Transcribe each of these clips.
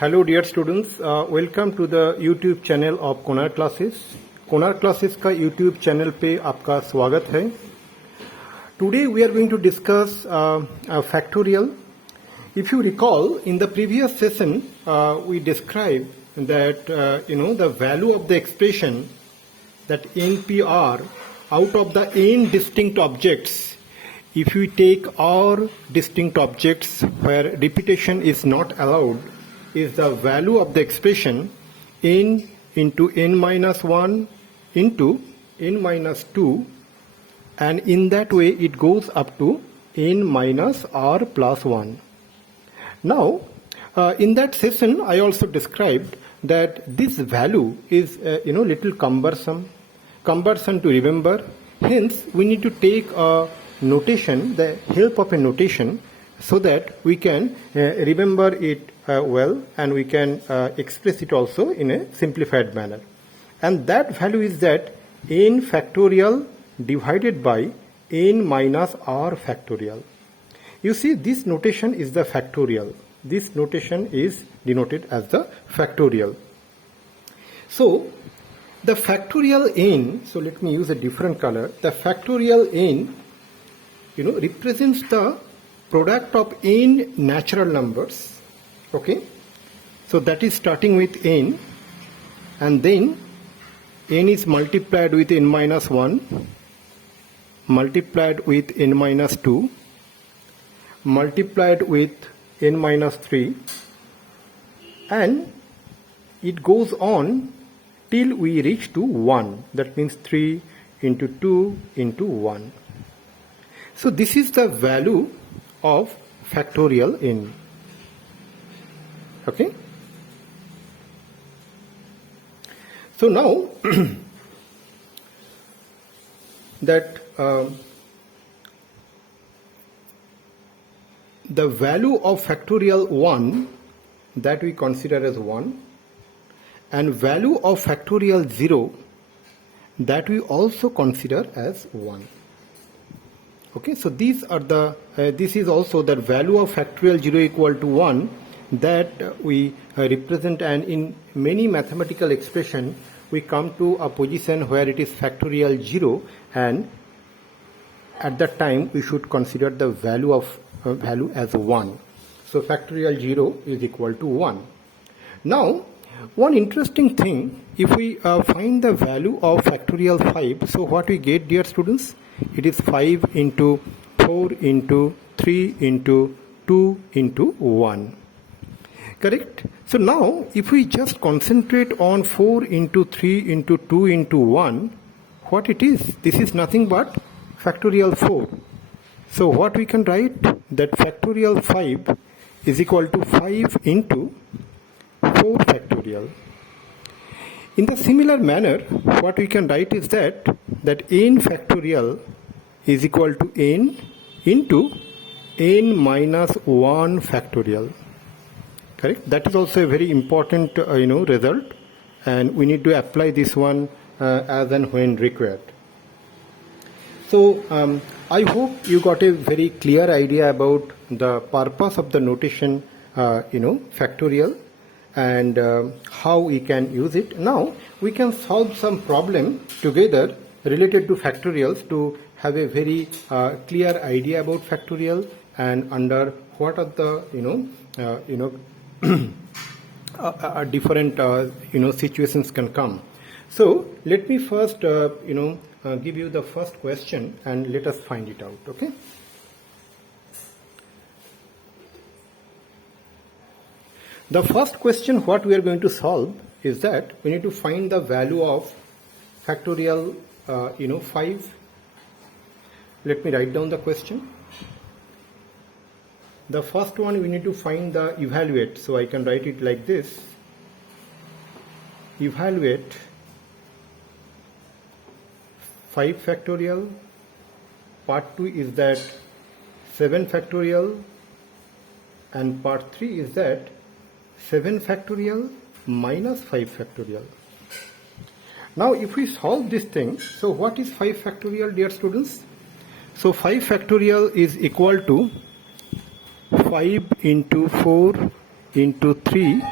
Hello dear students, welcome to the YouTube channel of Konar classes. Konar classes का YouTube channel पे आपका स्वागत है। Today we are going to discuss factorial. If you recall, in the previous session we describe that the value of the expression that NPR out of the n distinct objects, if we take r distinct objects where repetition is not allowed, is the value of the expression n into n minus 1 into n minus 2, and in that way it goes up to n minus r plus 1. Now, in that session I also described that this value is little cumbersome to remember. Hence we need to take a notation, the help of a notation, so that we can remember it well, and we can express it also in a simplified manner. And that value is that n factorial divided by n minus r factorial. You see, this notation is the factorial. This notation is denoted as the factorial. So the factorial n, so let me use a different color. The factorial n, represents the product of n natural numbers. Okay, so that is starting with n, and then n is multiplied with n minus 1, multiplied with n minus 2, multiplied with n minus 3, and it goes on till we reach to 1. That means 3 into 2 into 1. So this is the value of factorial n. Okay. So now that the value of factorial 1, that we consider as 1, and value of factorial 0, that we also consider as 1. Okay, so these are the this is also the value of factorial 0 equal to 1 that we represent, and in many mathematical expression we come to a position where it is factorial 0, and at that time we should consider the value of value as 1. So factorial 0 is equal to 1. Now, one interesting thing, if we find the value of factorial 5, so what we get, dear students, it is 5 into 4 into 3 into 2 into 1. Correct? So now, if we just concentrate on 4 into 3 into 2 into 1, what it is? This is nothing but factorial 4. So what we can write? That factorial 5 is equal to 5 into 4 factorial. In the similar manner, what we can write is that n factorial is equal to n into n minus 1 factorial. Correct? That is also a very important result, and we need to apply this one as and when required. So I hope you got a very clear idea about the purpose of the notation factorial, and how we can use it. Now we can solve some problem together related to factorials to have a very clear idea about factorial, and under what are the different situations can come. So let me first give you the first question, and let us find it out. Okay. The first question what we are going to solve is that we need to find the value of factorial 5. Let me write down the question. The first one, we need to find the evaluate. So I can write it like this. Evaluate 5 factorial. Part 2 is that 7 factorial. And part 3 is that 7 factorial minus 5 factorial. Now if we solve this thing, so what is 5 factorial, dear students? So 5 factorial is equal to 5 into 4 into 3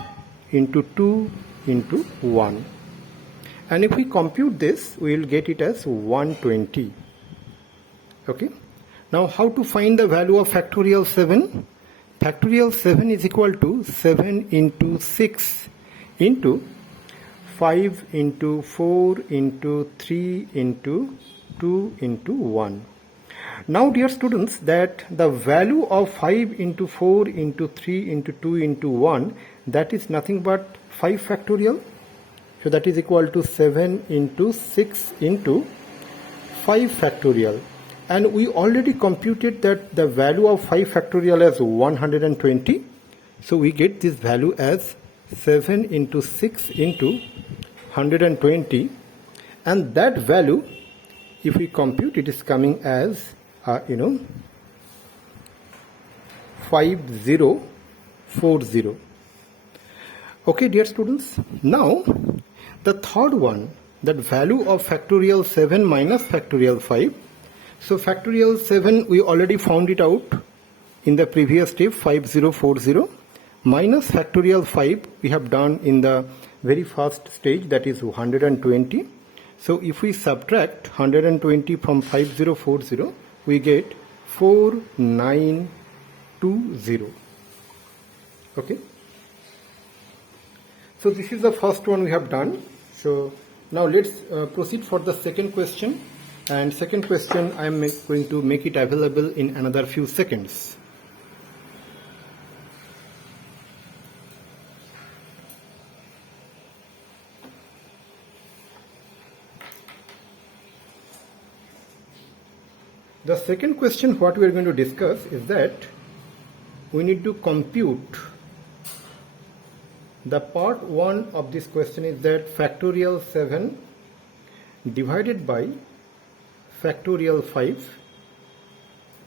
into 2 into 1. And if we compute this, we will get it as 120. Okay. Now how to find the value of factorial 7? Factorial 7 is equal to 7 into 6 into 5 into 4 into 3 into 2 into 1. Now dear students, that the value of 5 into 4 into 3 into 2 into 1, that is nothing but 5 factorial. So that is equal to 7 into 6 into 5 factorial. And we already computed that the value of 5 factorial as 120. So we get this value as 7 into 6 into 120. And that value, if we compute, it is coming as 5040. Okay, dear students. Now, the third one, that value of factorial 7 minus factorial 5. So factorial 7, we already found it out in the previous step, 5040. Minus factorial 5, we have done in the very first stage, that is 120. So if we subtract 120 from 5040, we get 4920. Okay. So this is the first one we have done. So now let's proceed for the second question. And second question, I am going to make it available in another few seconds. The second question what we are going to discuss is that we need to compute. The part 1 of this question is that factorial 7 divided by factorial 5,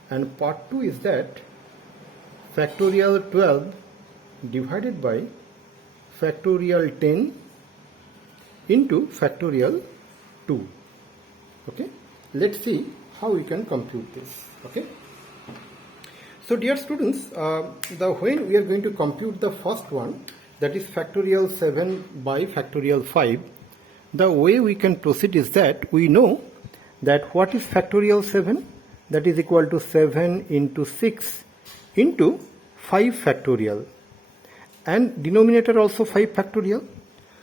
and part 2 is that factorial 12 divided by factorial 10 into factorial 2. Okay, let's see how we can compute this. Okay, so dear students, when we are going to compute the first one, that is factorial 7 by factorial 5, the way we can proceed is that we know that what is factorial 7? That is equal to 7 into 6 into 5 factorial. And denominator also 5 factorial.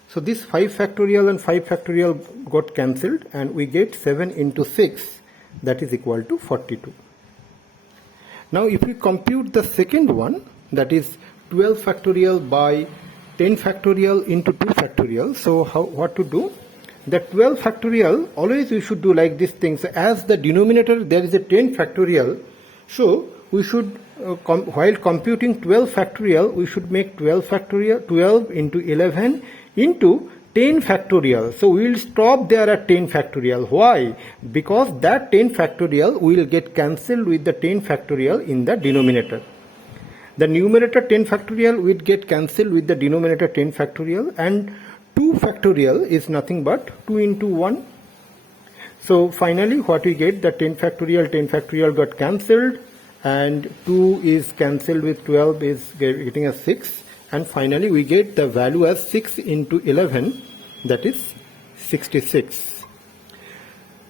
So this 5 factorial and 5 factorial got cancelled, and we get 7 into 6, that is equal to 42. Now if we compute the second one, that is 12 factorial by 10 factorial into 2 factorial. So what to do? The 12 factorial, always we should do like this thing. So as the denominator there is a 10 factorial, so we should, while computing 12 factorial, we should make 12 factorial, 12 into 11 into 10 factorial. So we will stop there at 10 factorial. Why? Because that 10 factorial will get cancelled with the 10 factorial in the denominator. The numerator 10 factorial will get cancelled with the denominator 10 factorial, and 2 factorial is nothing but 2 into 1. So finally what we get, the 10 factorial got cancelled, and 2 is cancelled with 12 is getting a 6, and finally we get the value as 6 into 11, that is 66.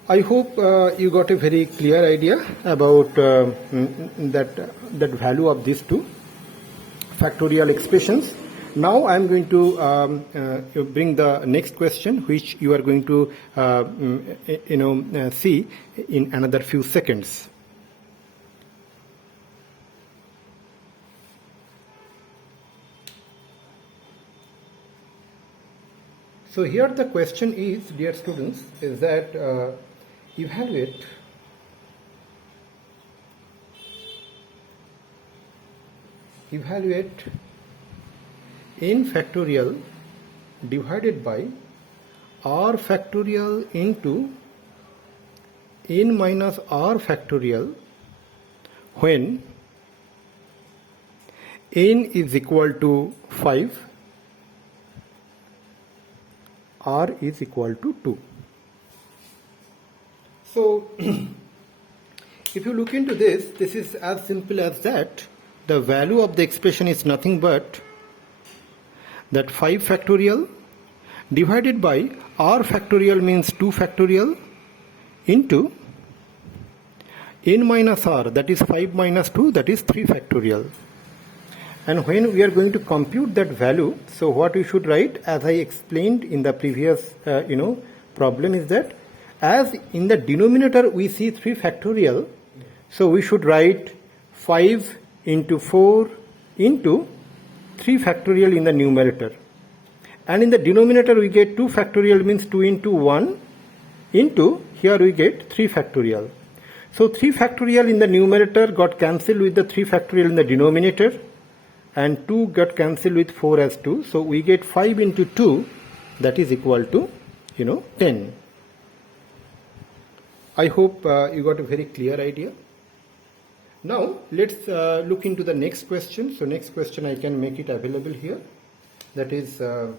I hope you got a very clear idea about that value of these two factorial expressions. Now I am going to bring the next question, which you are going to see in another few seconds. So here the question is, dear students, is that evaluate n factorial divided by r factorial into n minus r factorial when n is equal to 5, r is equal to 2. So if you look into this, this is as simple as that. The value of the expression is nothing but that 5 factorial divided by r factorial means 2 factorial into n minus r, that is 5 minus 2, that is 3 factorial. And when we are going to compute that value, so what we should write, as I explained in the previous problem, is that as in the denominator we see 3 factorial, so we should write 5 into 4 into 3 factorial in the numerator. And in the denominator we get 2 factorial means 2 into 1 into, here we get 3 factorial. So 3 factorial in the numerator got cancelled with the 3 factorial in the denominator, and 2 got cancelled with 4 as 2. So we get 5 into 2, that is equal to 10. I hope you got a very clear idea. Now let's look into the next question. So next question I can make it available here. That is okay,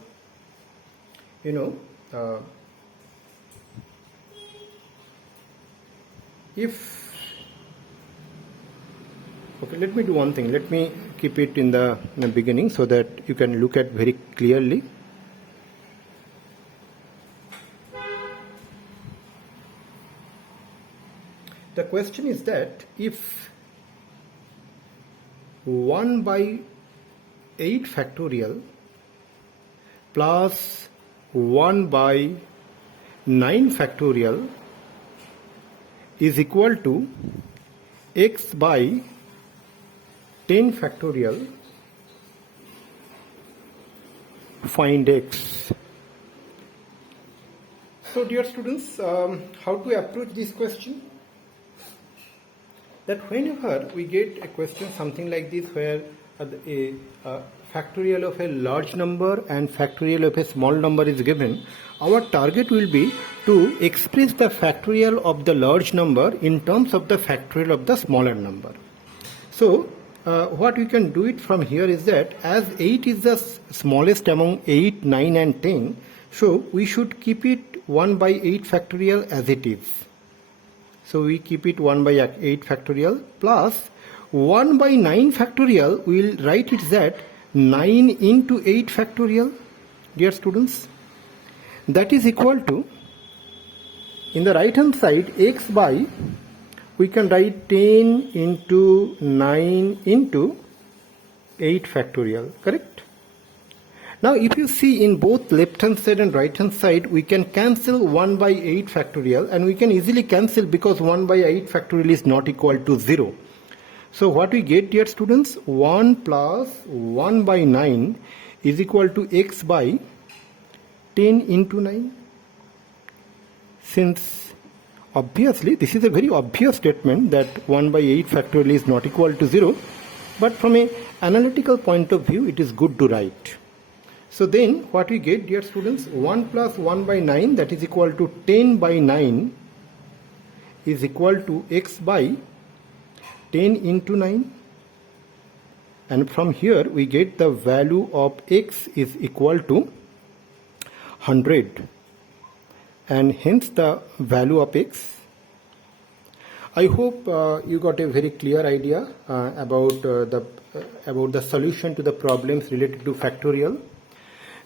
let me do one thing. Let me keep it in the beginning so that you can look at very clearly. The question is that if 1 by 8 factorial plus 1 by 9 factorial is equal to x by 10 factorial, find x. So dear students, how to approach this question? That whenever we get a question something like this where a factorial of a large number and factorial of a small number is given, our target will be to express the factorial of the large number in terms of the factorial of the smaller number. So what we can do it from here is that as 8 is the smallest among 8, 9 and 10, so we should keep it 1 by 8 factorial as it is. So we keep it 1 by 8 factorial plus 1 by 9 factorial, we will write it that 9 into 8 factorial, dear students. That is equal to, in the right hand side, x by, we can write 10 into 9 into 8 factorial, correct? Now if you see in both left hand side and right hand side, we can cancel 1 by 8 factorial, and we can easily cancel because 1 by 8 factorial is not equal to 0. So what we get, dear students, 1 plus 1 by 9 is equal to x by 10 into 9. Since obviously this is a very obvious statement that 1 by 8 factorial is not equal to 0, but from an analytical point of view it is good to write. So then what we get, dear students, 1 plus 1 by 9, that is equal to 10 by 9 is equal to x by 10 into 9, and from here we get the value of x is equal to 100, and hence the value of x. I hope you got a very clear idea about the solution to the problems related to factorial.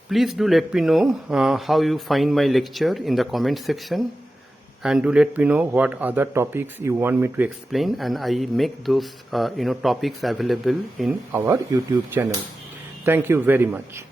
Please do let me know how you find my lecture in the comment section, and do let me know what other topics you want me to explain, and I make those topics available in our YouTube channel. Thank you very much.